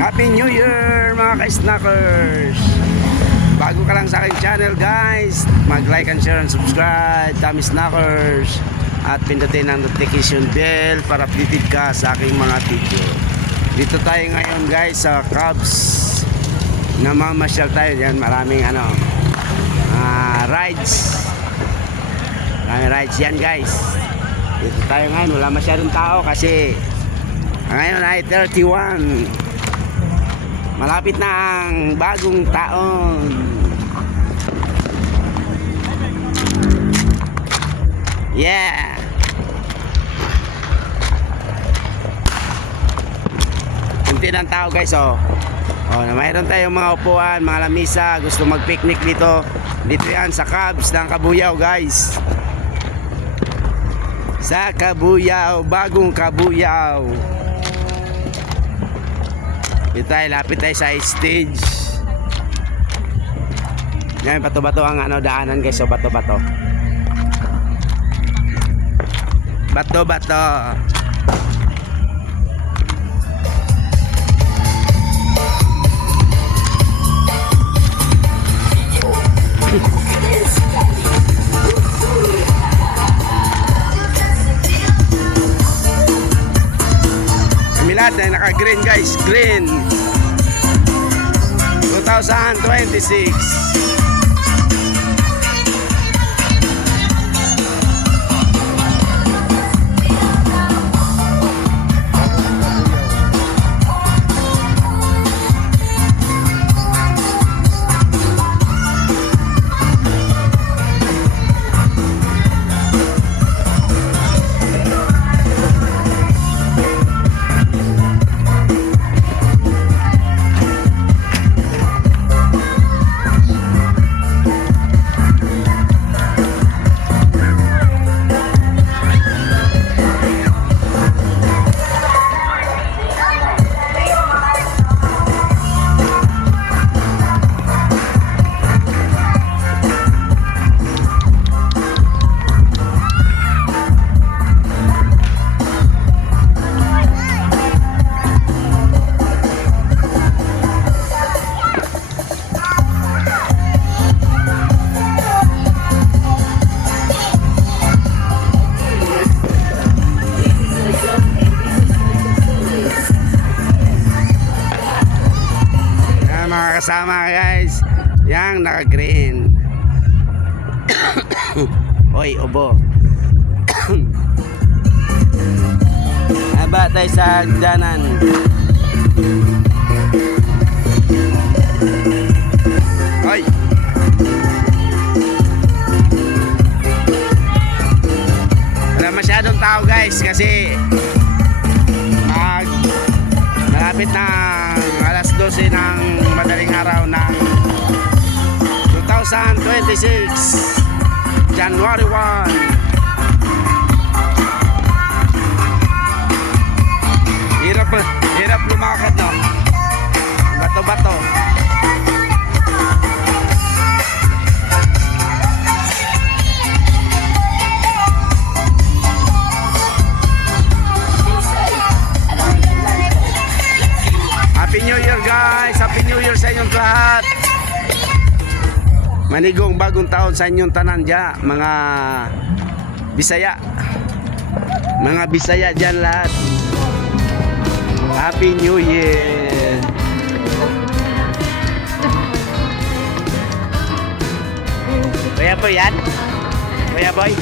Happy New Year mga ka-snackers! Bago ka lang sa aking channel guys, mag-like and share and subscribe, Tommy Snackers, at pindutin ang notification bell para updated ka sa aking mga video. Dito tayo ngayon guys sa Cubs, namamasyal tayo diyan, maraming rides. Maraming rides yan guys. Dito tayo ngayon, wala masyadong tao kasi ngayon ay 31. Malapit na ang bagong taon. Yeah. Kunti ng tao guys mayroon tayong mga upuan, mga lamisa. Gusto mag-picnic dito. Dito yan sa Cubs ng Kabuyao guys. Sa Kabuyao, bagong Kabuyao. Dito tayo, lapit tayo sa stage. Ngayon, bato-bato ang daanan guys. So, bato-bato. Bato-bato. Lahat na naka-green guys, green 2026. Kasama guys yang naka-green. Oy, ubo. Aba tayo sa hagdanan. Oy. Wala masyadong tao guys kasi malapit na alas 12 ng madaling araw ng 2026 January 1. Hirap lumakad no. Bato-bato. Happy New Year guys! Happy New Year sa inyong lahat! Manigong bagong taon sa inyong tanan dyan, mga Bisaya. Mga Bisaya dyan lahat. Happy New Year! Kuya Boy yan? Kuya Boy?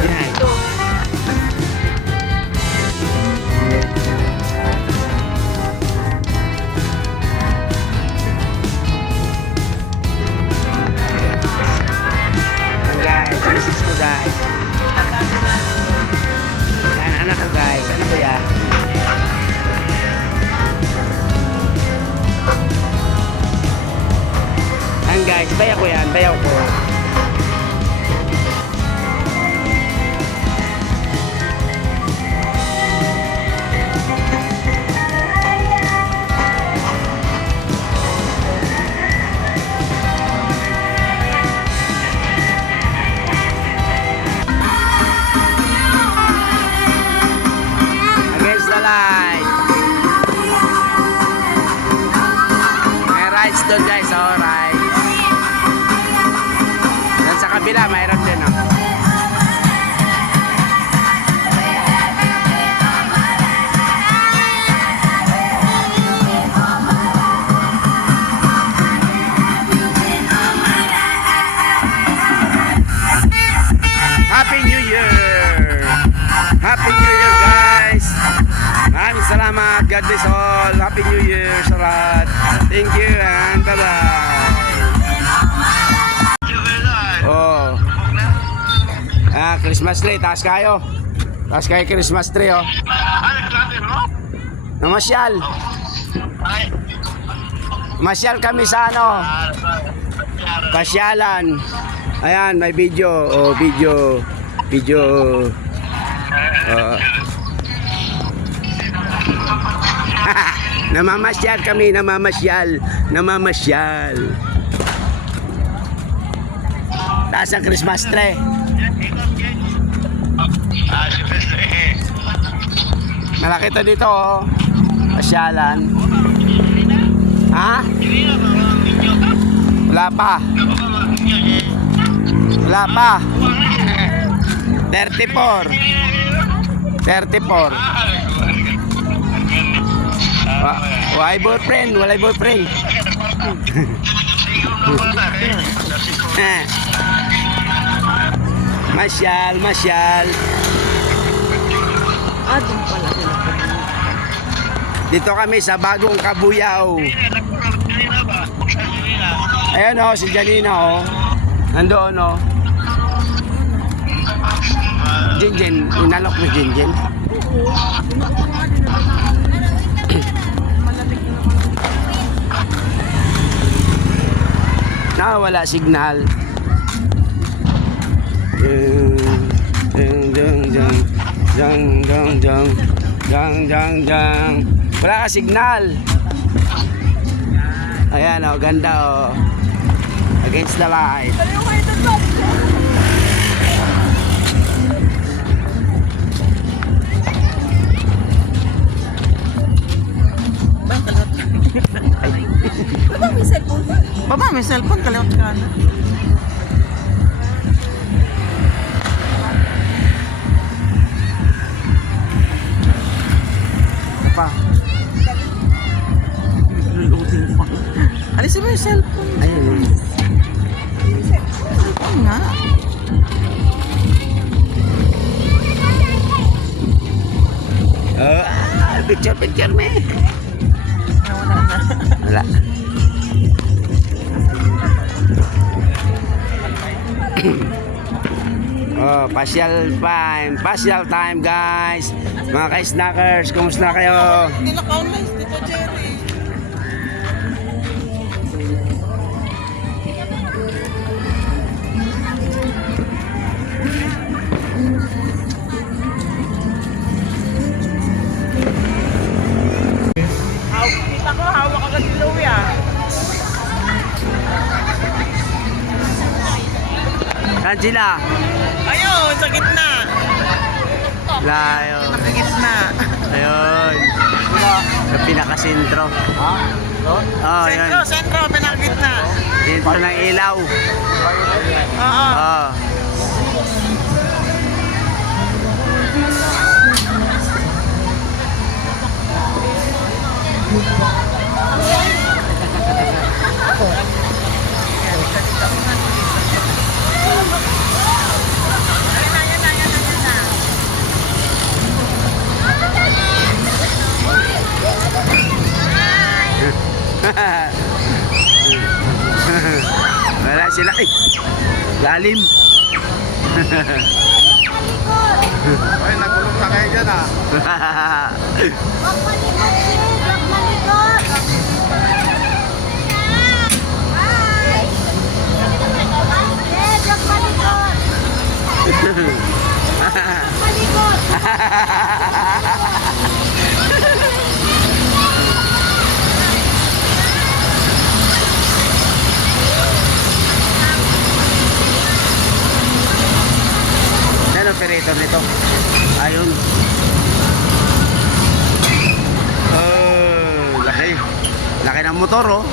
Yan. Guys, anak ko guys, ano ba yan? Ayan guys, bayaw ko yan, bayaw ko. light. mayroon din oh. Happy New Year! Happy New Year guys! Maraming salamat. God bless all. Happy New Year sa lahat. Thank you and bye-bye. Oh. Christmas tree. Taas kayo. Taas kayo Christmas tree oh. Namasyal. Masyal kami sa ano. Pasyalan. Ayan, may video. Oh, video. Namamasyal kami, namamasyal. Taas ang Christmas tree. Malaki to dito oh. Pasyalan. Ha? Wala pa. 34. Walay boyfriend. Masyal. Doon pala sila. Dito kami sa Bagong Kabuyaw. Ayan o, si Janina o. Nandoon o. Jinjen, inalok mo Jinjen. Wala signal. Wala ka signal. Ayan o, ganda o. Against the light. Baba, may cellphone. Kaliwat ka na. Pa. Lulutin pa. Alisin mo yung cellphone. Ayun. Cellphone nga. Picture me. Wala. Oh, pasyal time guys. Mga ka-snackers, kumusta kayo? Hindi naka-online dito, Jerry. Kita ko, hawak agad si Louie ah. Saan sila? Ayun, sa gitna. Layo. Sa gitna. Ayun. Sa pinakasentro. Ha? Oh, ayun. Sentro, pinakagitna. Sentro ng ilaw. Oo. Oh. Wala sila eh. Lalim. Ay, nagulong na kayo dyan ah. Huwag malikot, sir. Huwag malikot. Ay! Sir, huwag malikot. Malikot. Ano operator nito? Ayun. Oh, laki. Laki ng motor oh.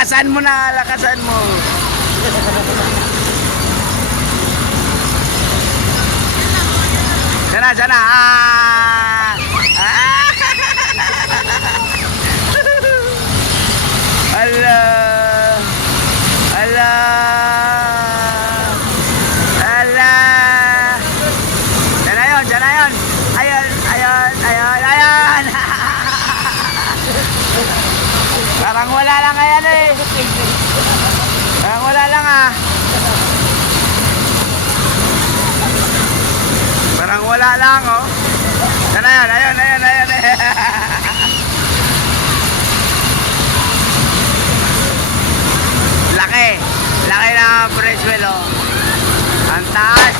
Lakasan mo na, lakasan mo. Sana, sana. Ala. Ala. Ala. Sana yun, sana yun. Ayun, ayun, ayun, ayun. Parang wala lang ayan eh. Parang wala lang ah. Parang wala lang oh. Sana yan, ayun, ayun, ayun. Laki. Laki na press wheel oh. Ang taas.